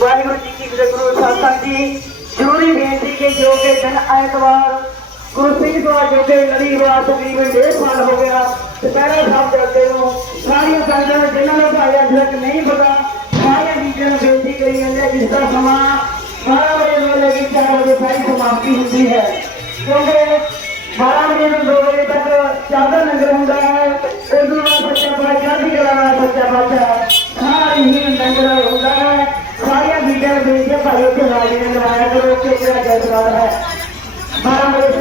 ਵਾਹਿਗੁਰੂ ਜੀ ਕੀ ਗੁਰੂ ਸਾਹਿਬ ਜੀ। ਜ਼ਰੂਰੀ ਬੇਨਤੀ ਕਿ ਜੋ ਕਿ ਦਿਨ ਐਤਵਾਰ ਗੁਰੂ ਸਿੰਘ ਦੁਆਰਾ ਜੋ ਕਿ ਨਦੀ ਰਾਤ ਤਕਰੀਬਨ ਡੇਢ ਸਾਲ ਹੋ ਗਿਆ, ਦੁਪਹਿਰਾ ਸਾਹਿਬ ਜਾਂਦੇ ਨੂੰ ਸਾਰੀਆਂ ਸੰਗਤਾਂ ਜਿਨ੍ਹਾਂ ਨੂੰ ਭਾਈ ਅੱਜ ਤੱਕ ਨਹੀਂ ਪਤਾ, ਸਾਰੀਆਂ ਚੀਜ਼ਾਂ ਨੂੰ ਬੇਨਤੀ ਕਰੀ ਜਾਂਦੇ ਜਿਸ ਦਾ ਸਮਾਂ 12 ਵਜੇ ਨੂੰ ਲੈ ਕੇ 4 ਵਜੇ ਸਾਰੀ ਸਮਾਪਤੀ ਹੁੰਦੀ ਹੈ। ਕਿਉਂਕਿ 12 ਵਜੇ ਨੂੰ 2 ਬੀਬੀਆਂ ਨੂੰ ਬੇਨਤੀ ਹੈ ਭਾਈ ਉੱਥੇ ਹਾਜ਼ਰੀ ਲਗਾਇਆ ਕਰੋ ਕਿ